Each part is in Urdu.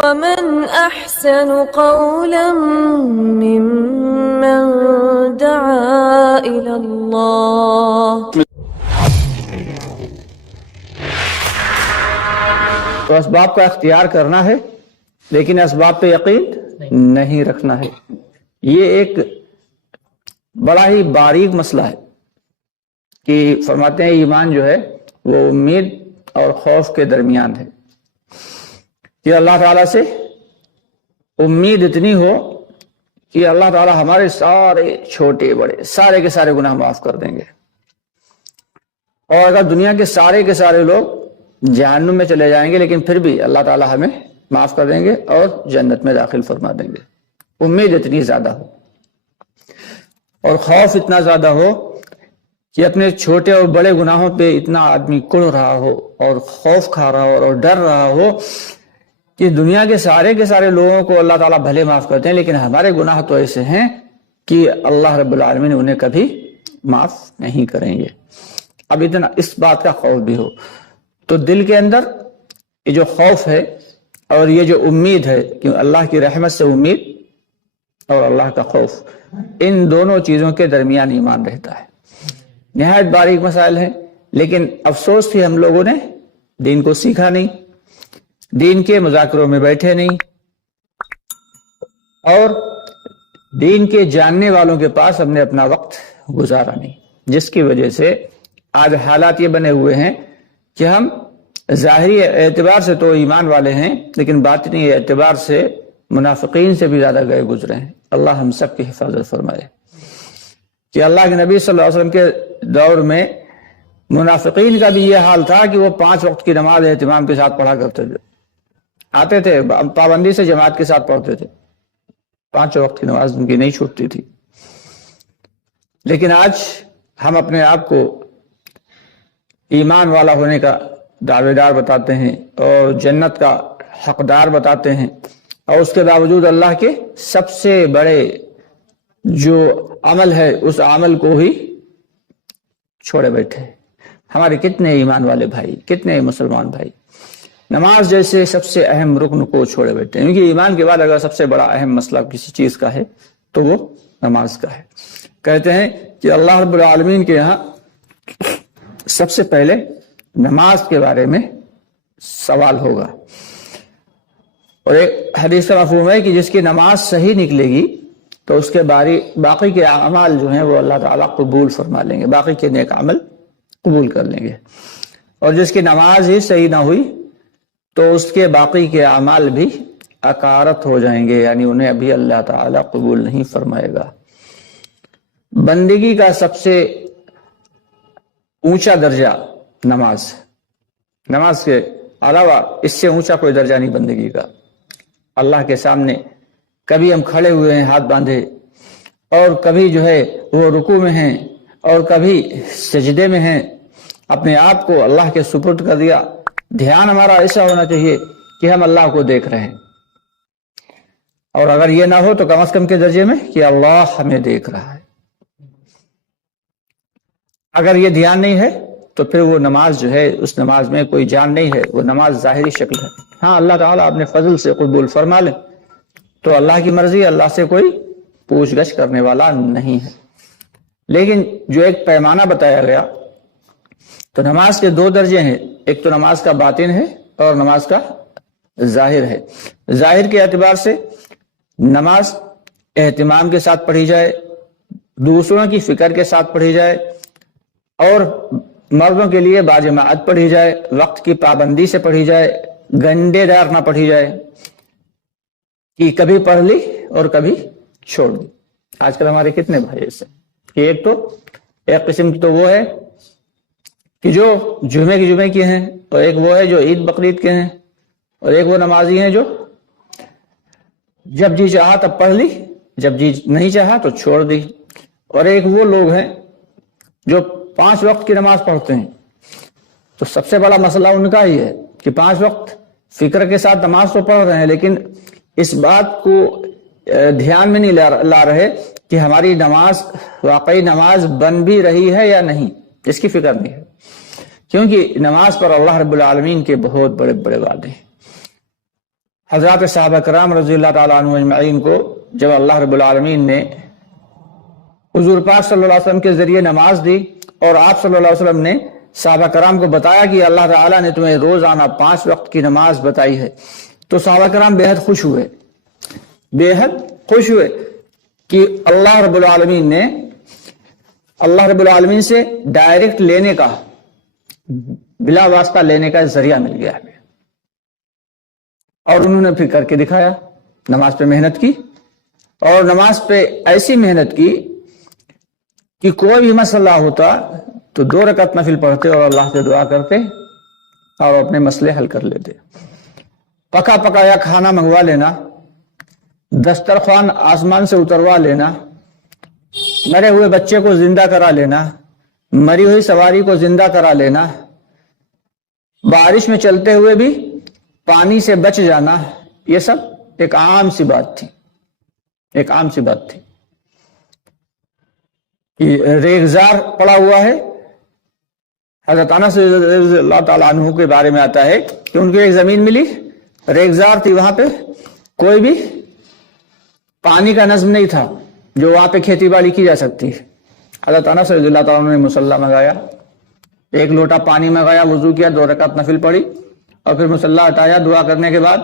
ومن أحسن قولا ممن دعا إلى الله. تو اسباب کا اختیار کرنا ہے لیکن اسباب پہ یقین نہیں رکھنا ہے. یہ ایک بڑا ہی باریک مسئلہ ہے کہ فرماتے ہیں ایمان جو ہے وہ امید اور خوف کے درمیان ہے کہ اللہ تعالیٰ سے امید اتنی ہو کہ اللہ تعالیٰ ہمارے سارے چھوٹے بڑے سارے کے سارے گناہ معاف کر دیں گے، اور اگر دنیا کے سارے لوگ جہنم میں چلے جائیں گے لیکن پھر بھی اللہ تعالیٰ ہمیں معاف کر دیں گے اور جنت میں داخل فرما دیں گے. امید اتنی زیادہ ہو اور خوف اتنا زیادہ ہو کہ اپنے چھوٹے اور بڑے گناہوں پہ اتنا آدمی کڑ رہا ہو اور خوف کھا رہا ہو اور ڈر رہا ہو کہ دنیا کے سارے لوگوں کو اللہ تعالیٰ بھلے معاف کرتے ہیں لیکن ہمارے گناہ تو ایسے ہیں کہ اللہ رب العالمین انہیں کبھی معاف نہیں کریں گے. اب اتنا اس بات کا خوف بھی ہو تو دل کے اندر یہ جو خوف ہے اور یہ جو امید ہے کہ اللہ کی رحمت سے امید اور اللہ کا خوف، ان دونوں چیزوں کے درمیان ایمان رہتا ہے. نہایت باریک مسائل ہیں لیکن افسوس کہ ہم لوگوں نے دین کو سیکھا نہیں، دین کے مذاکروں میں بیٹھے نہیں، اور دین کے جاننے والوں کے پاس ہم نے اپنا وقت گزارا نہیں، جس کی وجہ سے آج حالات یہ بنے ہوئے ہیں کہ ہم ظاہری اعتبار سے تو ایمان والے ہیں لیکن باطنی اعتبار سے منافقین سے بھی زیادہ گئے گزرے ہیں. اللہ ہم سب کی حفاظت فرمائے. کہ اللہ کے نبی صلی اللہ علیہ وسلم کے دور میں منافقین کا بھی یہ حال تھا کہ وہ 5 وقت کی نماز اہتمام کے ساتھ پڑھا کرتے تھے، آتے تھے پابندی سے جماعت کے ساتھ پڑھتے تھے، 5 وقت کی نماز ان کی نہیں چھوٹتی تھی. لیکن آج ہم اپنے آپ کو ایمان والا ہونے کا دعوے دار بتاتے ہیں اور جنت کا حقدار بتاتے ہیں، اور اس کے باوجود اللہ کے سب سے بڑے جو عمل ہے اس عمل کو ہی چھوڑے بیٹھے. ہمارے کتنے ایمان والے بھائی، کتنے مسلمان بھائی نماز جیسے سب سے اہم رکن کو چھوڑے بیٹھے ہیں. کیونکہ ایمان کے بعد اگر سب سے بڑا اہم مسئلہ کسی چیز کا ہے تو وہ نماز کا ہے. کہتے ہیں کہ اللہ رب العالمین کے یہاں سب سے پہلے نماز کے بارے میں سوال ہوگا، اور ایک حدیث کا مفہوم ہے کہ جس کی نماز صحیح نکلے گی تو اس کے باقی کے اعمال جو ہیں وہ اللہ تعالیٰ قبول فرما لیں گے، باقی کے نیک عمل قبول کر لیں گے. اور جس کی نماز ہی صحیح نہ ہوئی تو اس کے باقی کے اعمال بھی اکارت ہو جائیں گے، یعنی انہیں ابھی اللہ تعالیٰ قبول نہیں فرمائے گا. بندگی کا سب سے اونچا درجہ نماز کے علاوہ اس سے اونچا کوئی درجہ نہیں بندگی کا. اللہ کے سامنے کبھی ہم کھڑے ہوئے ہیں ہاتھ باندھے، اور کبھی جو ہے وہ رکوع میں ہیں اور کبھی سجدے میں ہیں، اپنے آپ کو اللہ کے سپرد کر دیا. دھیان ہمارا ایسا ہونا چاہیے کہ ہم اللہ کو دیکھ رہے ہیں، اور اگر یہ نہ ہو تو کم از کم کے درجے میں کہ اللہ ہمیں دیکھ رہا ہے. اگر یہ دھیان نہیں ہے تو پھر وہ نماز جو ہے اس نماز میں کوئی جان نہیں ہے، وہ نماز ظاہری شکل ہے. ہاں اللہ تعالیٰ اپنے فضل سے قبول فرما لے تو اللہ کی مرضی، اللہ سے کوئی پوچھ گچھ کرنے والا نہیں ہے. لیکن جو ایک پیمانہ بتایا گیا تو نماز کے 2 درجے ہیں، ایک تو نماز کا باطن ہے اور نماز کا ظاہر ہے. ظاہر کے اعتبار سے نماز اہتمام کے ساتھ پڑھی جائے، دوسروں کی فکر کے ساتھ پڑھی جائے، اور مردوں کے لیے باجماعت پڑھی جائے، وقت کی پابندی سے پڑھی جائے، گنڈے دار نہ پڑھی جائے کہ کبھی پڑھ لی اور کبھی چھوڑ دی. آج کل ہمارے کتنے بھائی ایسے کہ ایک قسم تو وہ ہے کہ جو جمعے کے ہیں، اور ایک وہ ہے جو عید بقرعید کے ہیں، اور ایک وہ نمازی ہیں جو جب جی چاہا تب پڑھ لی، جب جی نہیں چاہا تو چھوڑ دی. اور ایک وہ لوگ ہیں جو 5 وقت کی نماز پڑھتے ہیں. تو سب سے بڑا مسئلہ ان کا ہی ہے کہ 5 وقت فکر کے ساتھ نماز تو پڑھ رہے ہیں لیکن اس بات کو دھیان میں نہیں لا رہے کہ ہماری نماز واقعی نماز بن بھی رہی ہے یا نہیں، اس کی فکر نہیں ہے. کیونکہ نماز پر اللہ رب العالمین کے بہت بڑے بڑے وعدے ہیں. حضرات صحابہ کرام رضی اللہ تعالیٰ عنہ اجمعین کو جب اللہ رب العالمین نے حضور پاک صلی اللہ علیہ وسلم کے ذریعے نماز دی اور آپ صلی اللہ علیہ وسلم نے صحابہ کرام کو بتایا کہ اللہ تعالیٰ نے تمہیں روزانہ 5 وقت کی نماز بتائی ہے، تو صحابہ کرام بے حد خوش ہوئے، بے حد خوش ہوئے کہ اللہ رب العالمین سے ڈائریکٹ لینے کا، بلا واسطہ لینے کا ذریعہ مل گیا ہے۔ اور انہوں نے پھر کر کے دکھایا، نماز پہ محنت کی، اور نماز پہ ایسی محنت کی کہ کوئی بھی مسئلہ ہوتا تو 2 رکعت نفل پڑھتے اور اللہ سے دعا کرتے اور اپنے مسئلے حل کر لیتے۔ پکا پکایا کھانا منگوا لینا، دسترخوان آسمان سے اتروا لینا، مرے ہوئے بچے کو زندہ کرا لینا، مری ہوئی سواری کو زندہ کرا لینا، بارش میں چلتے ہوئے بھی پانی سے بچ جانا، یہ سب ایک عام سی بات تھی، ایک عام سی بات تھی۔ ریگزار پڑا ہوا ہے، حضرت انس رضی اللہ تعالیٰ عنہ کے بارے میں آتا ہے کہ ان کو ایک زمین ملی، ریگزار تھی، وہاں پہ کوئی بھی پانی کا نظم نہیں تھا جو وہاں پہ کھیتی باڑی کی جا سکتی۔ حضرت انس رضی اللہ تعالیٰ عنہ نے مصلی منگایا، 1 لوٹا پانی منگایا، وضو کیا، 2 رکعت نفل پڑھی، اور پھر مصلی ہٹایا دعا کرنے کے بعد،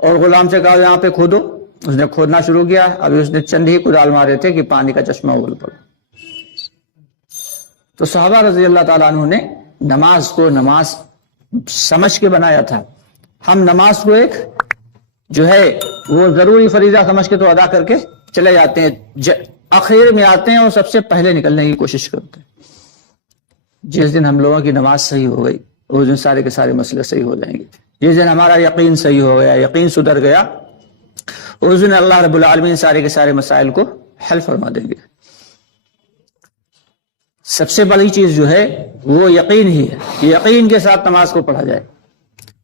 اور غلام سے کہا یہاں پہ کھودو، اس نے کھودنا شروع کیا۔ ابھی اس نے چند ہی کدال مارے تھے کہ پانی کا چشمہ اگل پڑا۔ تو صحابہ رضی اللہ تعالیٰ عنہ نے نماز کو نماز سمجھ کے بنایا تھا۔ ہم نماز کو ایک جو ہے وہ ضروری فریضہ سمجھ کے تو ادا کر کے چلے جاتے ہیں، آخر میں آتے ہیں اور سب سے پہلے نکلنے کی کوشش کرتے ہیں۔ جس دن ہم لوگوں کی نماز صحیح ہو گئی اس دن سارے کے سارے مسئلے صحیح ہو جائیں گے۔ جس دن ہمارا یقین صحیح ہو گیا، یقین سدھر گیا، اس دن اللہ رب العالمین سارے کے سارے مسائل کو حل فرما دیں گے۔ سب سے بڑی چیز جو ہے وہ یقین ہی ہے کہ یقین کے ساتھ نماز کو پڑھا جائے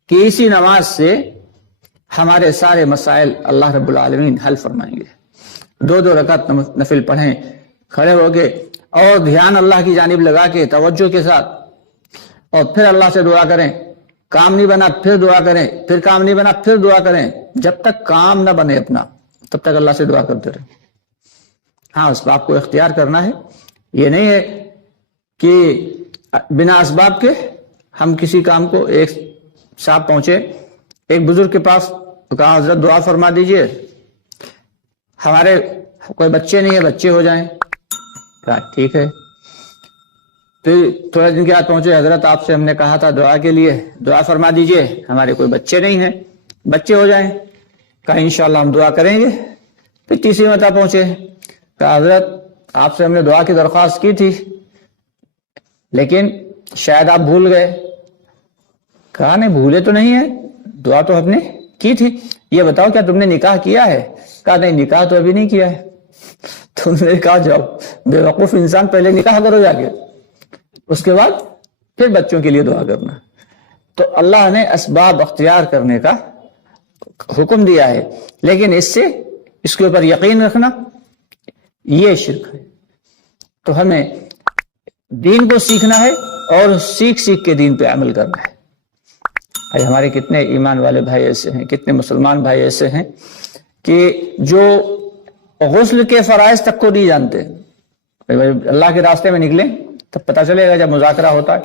کہ اسی نماز سے ہمارے سارے مسائل اللہ رب العالمین حل فرمائیں گے۔ 2 رکعت نفل پڑھیں کھڑے ہو کے، اور دھیان اللہ کی جانب لگا کے توجہ کے ساتھ، اور پھر اللہ سے دعا کریں۔ کام نہیں بنا پھر دعا کریں، پھر کام نہیں بنا پھر دعا کریں، جب تک کام نہ بنے اپنا تب تک اللہ سے دعا کرتے رہیں۔ ہاں، اسباب کو اختیار کرنا ہے، یہ نہیں ہے کہ بنا اسباب کے ہم کسی کام کو۔ ایک صاحب پہنچے ایک بزرگ کے پاس، کہا حضرت دعا فرما دیجئے، ہمارے کوئی بچے نہیں ہے، بچے ہو جائیں۔ کہا ٹھیک ہے۔ پھر تھوڑے دن کے بعد پہنچے، حضرت آپ سے ہم نے کہا تھا دعا کے لیے، دعا فرما دیجئے، ہمارے کوئی بچے نہیں ہیں، بچے ہو جائیں۔ کہا انشاءاللہ ہم دعا کریں گے۔ پھر تیسری مرتبہ پہنچے، کہا حضرت آپ سے ہم نے دعا کی درخواست کی تھی لیکن شاید آپ بھول گئے۔ کہا نہیں، بھولے تو نہیں ہے، دعا تو ہم نے کی تھی، یہ بتاؤ کیا تم نے نکاح کیا ہے؟ کہا نہیں، نکاح تو ابھی نہیں کیا ہے۔ تو انہوں نے کہا جاؤ بے وقوف انسان، پہلے نکاح کرو جا کے، اس کے بعد پھر بچوں کے لیے دعا کرنا۔ تو اللہ نے اسباب اختیار کرنے کا حکم دیا ہے، لیکن اس کے اوپر یقین رکھنا یہ شرک ہے۔ تو ہمیں دین کو سیکھنا ہے اور سیکھ کے دین پہ عمل کرنا ہے۔ ہمارے کتنے ایمان والے بھائی ایسے ہیں، کتنے مسلمان بھائی ایسے ہیں کہ جو غسل کے فرائض تک کو نہیں جانتے۔ اللہ کے راستے میں نکلیں تب پتہ چلے گا جب مذاکرہ ہوتا ہے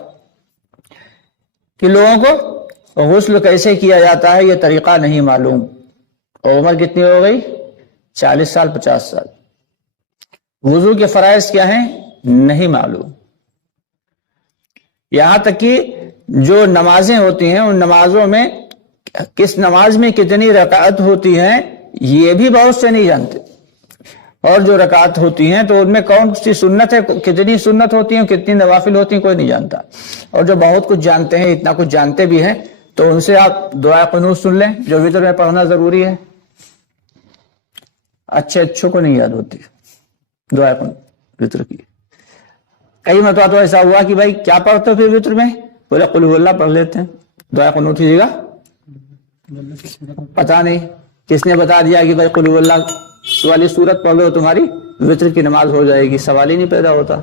کہ لوگوں کو غسل کیسے کیا جاتا ہے یہ طریقہ نہیں معلوم۔ اور عمر کتنی ہو گئی؟ 40 سال 50 سال۔ وضو کے فرائض کیا ہیں نہیں معلوم۔ یہاں تک کہ جو نمازیں ہوتی ہیں ان نمازوں میں کس نماز میں کتنی رکعت ہوتی ہیں یہ بھی بہت سے نہیں جانتے، اور جو رکعت ہوتی ہیں تو ان میں کون سی سنت ہے، کتنی سنت ہوتی ہیں، کتنی نوافل ہوتی ہیں، کوئی نہیں جانتا۔ اور جو بہت کچھ جانتے ہیں، اتنا کچھ جانتے بھی ہیں، تو ان سے آپ دعا قنوت سن لیں جو وتر میں پڑھنا ضروری ہے۔ اچھوں کو نہیں یاد ہوتی دعا قنوت وتر کی۔ کئی مرتبہ تو ایسا ہوا کہ بھائی کیا پڑھتے ہو پھر وتر میں؟ بولے قل هو اللہ پڑھ لیتے ہیں، دعا قنوت کی جگہ پتہ نہیں کس نے بتا دیا کہ بھائی قل هو اللہ والی سورت پڑھ لو تمہاری وتر کی نماز ہو جائے گی، سوال ہی نہیں پیدا ہوتا۔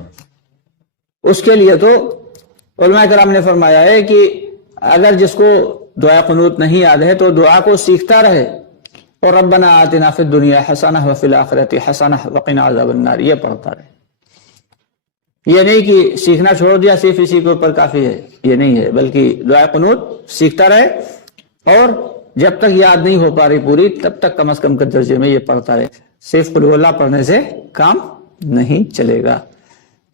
اس کے لیے تو علماء کرام نے فرمایا ہے کہ اگر جس کو دعا قنوت نہیں یاد ہے تو دعا کو سیکھتا رہے، اور ربنا آتنا فی الدنیا حسنہ وفی الآخرۃ حسنہ وقنا عذاب النار یہ پڑھتا رہے۔ یہ نہیں کہ سیکھنا چھوڑ دیا صرف اسی کے اوپر کافی ہے، یہ نہیں ہے، بلکہ دعا قنوت سیکھتا رہے، اور جب تک یاد نہیں ہو پا رہی پوری تب تک کم از کم کے درجے میں یہ پڑھتا رہے۔ صرف قل اللہ پڑھنے سے کام نہیں چلے گا۔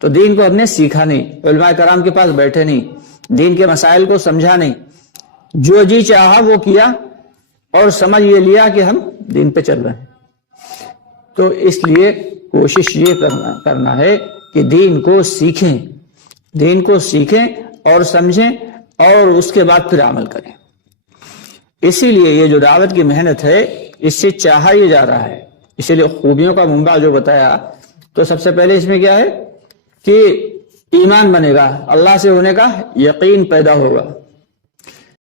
تو دین کو ہم نے سیکھا نہیں، علماء کرام کے پاس بیٹھے نہیں، دین کے مسائل کو سمجھا نہیں، جو جی چاہا وہ کیا اور سمجھ یہ لیا کہ ہم دین پہ چل رہے ہیں۔ تو اس لیے کوشش یہ کرنا ہے کہ دین کو سیکھیں، دین کو سیکھیں اور سمجھیں، اور اس کے بعد پھر عمل کریں۔ اسی لیے یہ جو دعوت کی محنت ہے اس سے چاہا یہ جا رہا ہے۔ اسی لیے خوبیوں کا منبع جو بتایا، تو سب سے پہلے اس میں کیا ہے کہ ایمان بنے گا، اللہ سے ہونے کا یقین پیدا ہوگا،